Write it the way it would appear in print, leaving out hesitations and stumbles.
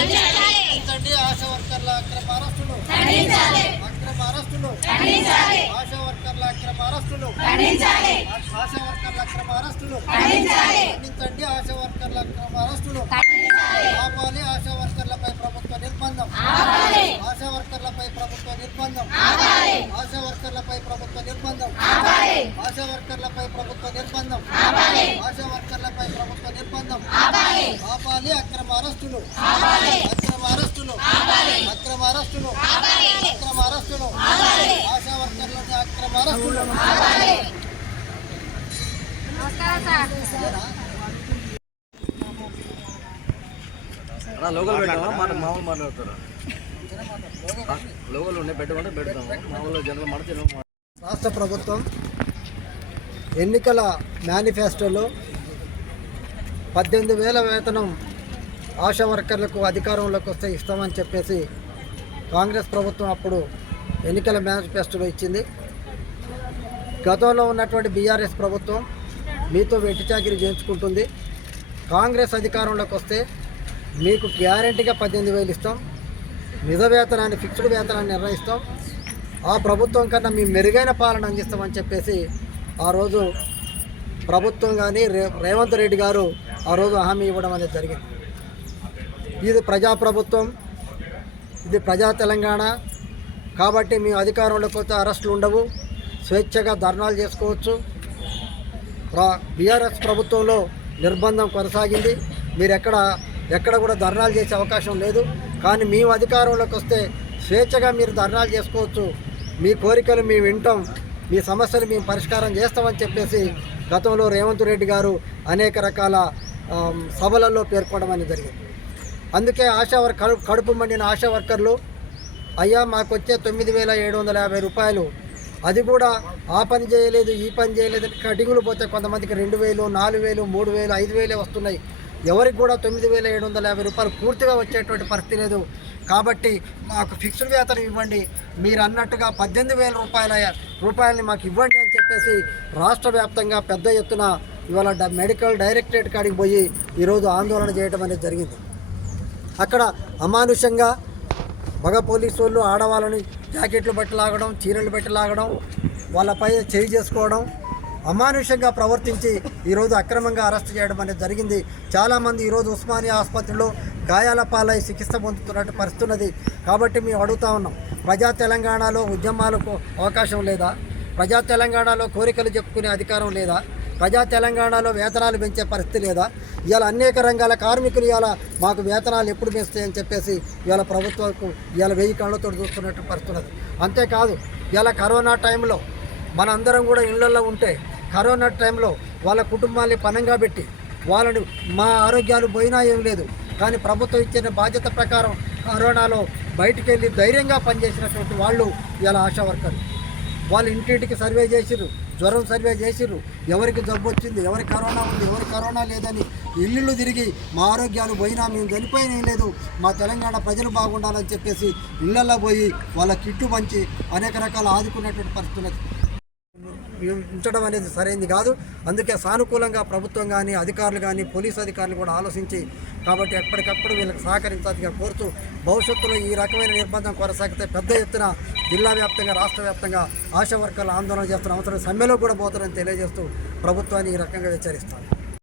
ఆశా వర్కర్ల అక్రమ అరెస్టులు, ఆశా వర్కర్ల అక్రమ అరెస్టులు, ఆశా వర్కర్ల అక్రమ అరెస్టులు ఖండించండి. ఆశా వర్కర్ల అక్రమ అరెస్టులు ఆపాలి. ఆశా వర్కర్లపై ప్రభుత్వ నిర్బంధం, ఆశా వర్కర్లపై ప్రభుత్వ నిర్బంధం, ఆశా వర్కర్లపై ప్రభుత్వ నిర్బంధం, ఆశా వర్కర్లపై ప్రభుత్వ నిర్బంధం, ఆశా వర్కర్లపై ప్రభుత్వ నిర్బంధం ఆపాలి. అక్రమ అరెస్టులు, అక్రమ అరెస్టులు, అక్రమ అరెస్టులు, అక్రమ అరెస్టులు, ఆశా వర్కర్లని అక్రమ అరెస్టులు. లోకల్ పెట్టామా మామూలు మాట్లాడతారా? లోకల్ ఉండే పెట్టమంటే పెడతాము, మామూలు జనరల్ మాట. రాష్ట్ర ప్రభుత్వం ఎన్నికల మేనిఫెస్టోలో 18,000 వేతనం ఆశా వర్కర్లకు అధికారంలోకి వస్తే ఇస్తామని చెప్పేసి కాంగ్రెస్ ప్రభుత్వం అప్పుడు ఎన్నికల మేనిఫెస్టోలో ఇచ్చింది. గతంలో ఉన్నటువంటి బీఆర్ఎస్ ప్రభుత్వం మీతో వెట్టి చాకిరీ చేయించుకుంటుంది. కాంగ్రెస్ అధికారంలోకి వస్తే మీకు గ్యారెంటీగా 18,000 ఇస్తాం, నిజ వేతనాన్ని ఫిక్స్డ్ వేతనాన్ని నిర్ణయిస్తాం, ఆ ప్రభుత్వం కన్నా మీ మెరుగైన పాలన అందిస్తామని చెప్పేసి ఆ రోజు ప్రభుత్వం కానీ రేవంత్ రెడ్డి గారు ఆ రోజు హామీ ఇవ్వడం అనేది జరిగింది. ఇది ప్రజాప్రభుత్వం, ఇది ప్రజా తెలంగాణ కాబట్టి మీ అధికారంలోకి వస్తే అరెస్టులు ఉండవు, స్వేచ్ఛగా ధర్నాలు చేసుకోవచ్చు. బీఆర్ఎస్ ప్రభుత్వంలో నిర్బంధం కొనసాగింది, మీరు ఎక్కడ కూడా ధర్నాలు చేసే అవకాశం లేదు. కానీ మేము అధికారంలోకి వస్తే స్వేచ్ఛగా మీరు ధర్నాలు చేసుకోవచ్చు, మీ కోరికలు మేము వింటాం, మీ సమస్యలు మేము పరిష్కారం చేస్తామని చెప్పేసి గతంలో రేవంత్ రెడ్డి గారు అనేక రకాల సభలలో పేర్కొనడం అనేది జరిగింది. అందుకే కడుపు మండిన ఆశా వర్కర్లు అయ్యా మాకు వచ్చే 9,750 రూపాయలు, అది కూడా ఆ పని చేయలేదు ఈ పని చేయలేదు కటింగులు పోతే కొంతమందికి 2,000, 4,000, 3,000, 5,000 వస్తున్నాయి. ఎవరికి కూడా 9,750 రూపాయలు పూర్తిగా వచ్చేటువంటి పరిస్థితి లేదు. కాబట్టి మాకు ఫిక్స్డ్ వేతనం ఇవ్వండి, మీరు అన్నట్టుగా 18,000 రూపాయలని మాకు ఇవ్వండి అని చెప్పేసి రాష్ట్ర వ్యాప్తంగా పెద్ద ఎత్తున ఇవాళ మెడికల్ డైరెక్టరేట్ కాడికి పోయి ఈరోజు ఆందోళన చేయడం అనేది జరిగింది. అక్కడ అమానుషంగా మగ పోలీసు వాళ్ళు ఆడవాళ్ళని జాకెట్లు బట్టి లాగడం, చీరలు బట్టి లాగడం, వాళ్ళపై చేయి చేసుకోవడం, అమానుషంగా ప్రవర్తించి ఈరోజు అక్రమంగా అరెస్ట్ చేయడం అనేది జరిగింది. చాలామంది ఈరోజు ఉస్మానియా ఆసుపత్రిలో గాయాల పాలై చికిత్స పొందుతున్నట్టు పరిస్థితున్నది. కాబట్టి మేము అడుగుతా ఉన్నాం, ప్రజా తెలంగాణలో ఉద్యమాలకు అవకాశం లేదా? ప్రజా తెలంగాణలో కోరికలు చెప్పుకునే అధికారం లేదా? ప్రజా తెలంగాణలో వేతనాలు పెంచే పరిస్థితి లేదా? ఇవాళ అనేక రంగాల కార్మికులు ఇవాళ మాకు వేతనాలు ఎప్పుడు పెంచుతాయని చెప్పేసి ఇవాళ ప్రభుత్వాలకు ఇవాళ 1000 కళ్ళతో చూస్తున్నట్టు పరిస్థితున్నది. అంతేకాదు ఇవాళ కరోనా టైంలో మనందరం కూడా ఇళ్లలో ఉంటే కరోనా టైంలో వాళ్ళ కుటుంబాన్ని పనంగా పెట్టి వాళ్ళని మా ఆరోగ్యాలు పోయినా ఏం లేదు, కానీ ప్రభుత్వం ఇచ్చిన బాధ్యత ప్రకారం కరోనాలో బయటికి వెళ్ళి ధైర్యంగా పనిచేసినటువంటి వాళ్ళు ఇలా ఆశా వర్కర్లు. వాళ్ళు ఇంటింటికి సర్వే చేసిర్రు, జ్వరం సర్వే చేసిర్రు, ఎవరికి జబ్బు వచ్చింది, ఎవరికి కరోనా ఉంది, ఎవరికి కరోనా లేదని ఇల్లు తిరిగి మా ఆరోగ్యాలు పోయినా మేము చనిపోయినా లేదు, మా తెలంగాణ ప్రజలు బాగుండాలని చెప్పేసి ఇళ్లలో పోయి వాళ్ళ కిట్టు పంచి అనేక రకాల ఆదుకునేటువంటి పరిస్థితులు ఉంచడం అనేది సరైనది కాదు. అందుకే సానుకూలంగా ప్రభుత్వం కానీ అధికారులు కానీ పోలీసు అధికారులు కూడా ఆలోచించి కాబట్టి ఎప్పటికప్పుడు వీళ్ళకి సహకరించాలని కోరుతూ భవిష్యత్తులో ఈ రకమైన నిర్బంధం కొనసాగితే పెద్ద ఎత్తున జిల్లా వ్యాప్తంగా రాష్ట్ర వ్యాప్తంగా ఆశా వర్కర్లు ఆందోళన చేస్తున్న అవసరం సమ్మెలో కూడా పోతారని తెలియజేస్తూ ప్రభుత్వాన్ని ఈ రకంగా హెచ్చరిస్తారు.